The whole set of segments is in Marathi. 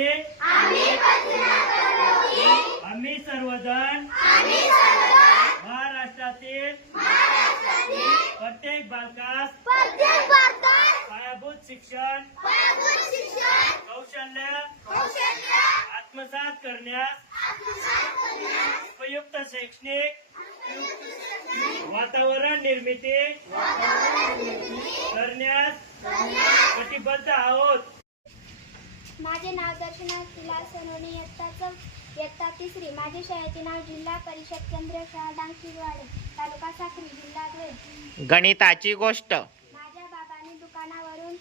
करण्याची आम्ही सर्वजण महाराष्ट्रातील प्रत्येक बालकास पायाभूत शिक्षण कौशल्य आत्मसात करण्यास उपयुक्त शैक्षणिक वातावरण निर्मिती करण्यास कटिबद्ध आहोत. माझे नाव दर्शना तुला सोनवणे इयत्ताचं इयत्ता तिसरी. माझे शाळेचे नाव जिल्हा परिषद केंद्रीय शाळा डांगशिरवाडे तालुका साक्री जिल्हा धुळे. गणिताची गोष्ट. माझ्या बाबांनी दुकानावरून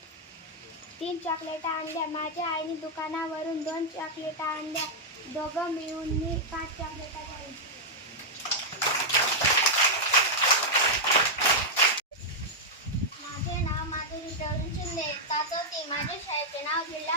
तीन चॉकलेटा आणल्या. माझ्या आईने दुकानावरून दोन चॉकलेटा आणल्या. दोघं मिळून मी पाच चॉकलेटा झाली माझे नाव माधुरी प्रवीण शिंदे ताचवती माझ्या शाळेचे नाव जिल्हा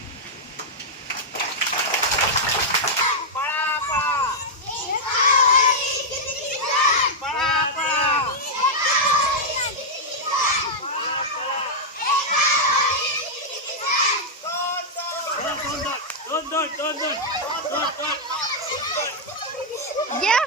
dön Ya. Yeah.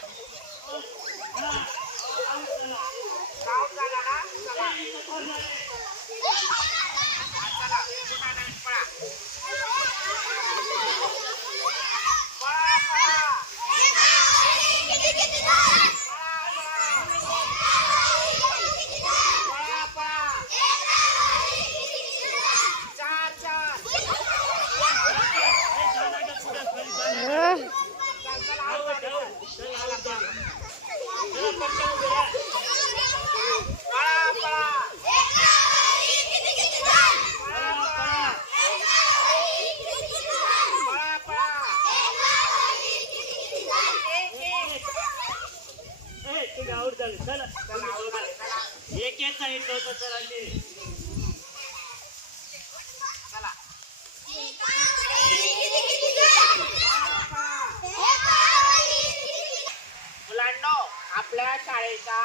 आहे आऊट झाले चला एक एक सांगितलं होतं सरांनी चला मुलांनो आपल्या शाळेच्या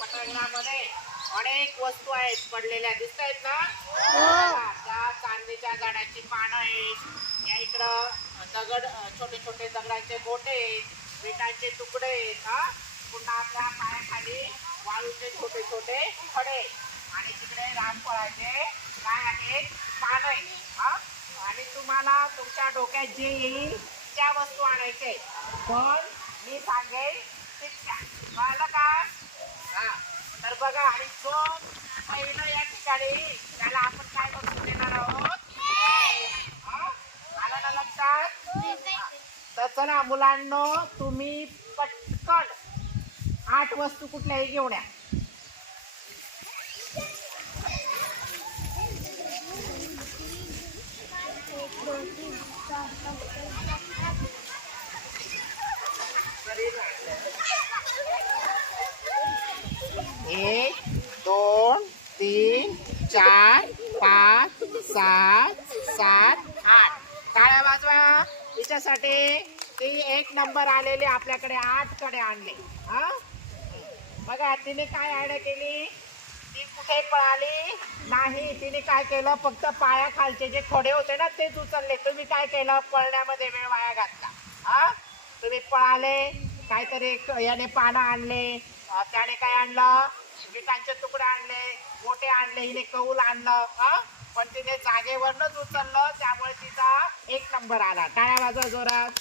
पटांगणामध्ये अनेक वस्तू आहेत पडलेल्या दिसत आहेत ना? बघा, त्या चांदीच्या झाडाची पानं आहेत या इकडं दगड छोटे छोटे दगडाचे गोटे आहेत विटांचे तुकडे आहेत हा? पुन्हा आपल्या पायाखाली वाळूचे छोटे छोटे खडे. आणि तिकडे रामफळाचे काय आहेत पानं. आहेत हा? आणि तुम्हाला तुमच्या डोक्यात जे येईल त्या वस्तू आणायचे. पण मी सांगेल तितक्या. कळलं का? हा. तर बघा आणि जो पहिलं या ठिकाणी त्याला आपण काय वस्तू देणार आहोत? हा? आलं ना लक्षात? हा. तर चला मुलांनो तुम्ही पटकन आठ वस्तू कुठल्याही घेऊन या. एक दोन तीन चार पाच सात सात आठ. काळ्या वाजवा. तिच्यासाठी ती एक नंबर आलेली आपल्याकडे आठकडे आणले. हां? बघा तिने काय आयडिया केली? ती कुठे पळाली? नाही तिने काय केलं? फक्त पायाखालचे जे खोडे होते ना तेच उचलले. तुम्ही काय केलं? पळण्यामध्ये वेळ वाया घातला. हा? तुम्ही पळाले काहीतरी याने पानं आणले त्याने काय आणलं? विटांचे तुकडे आणले मोठे आणले हिने कौल आणलं हा? पण तिने जागेवरनच उचललं त्यामुळे तिचा एक नंबर आला. टाळ्या वाजवा जोरात.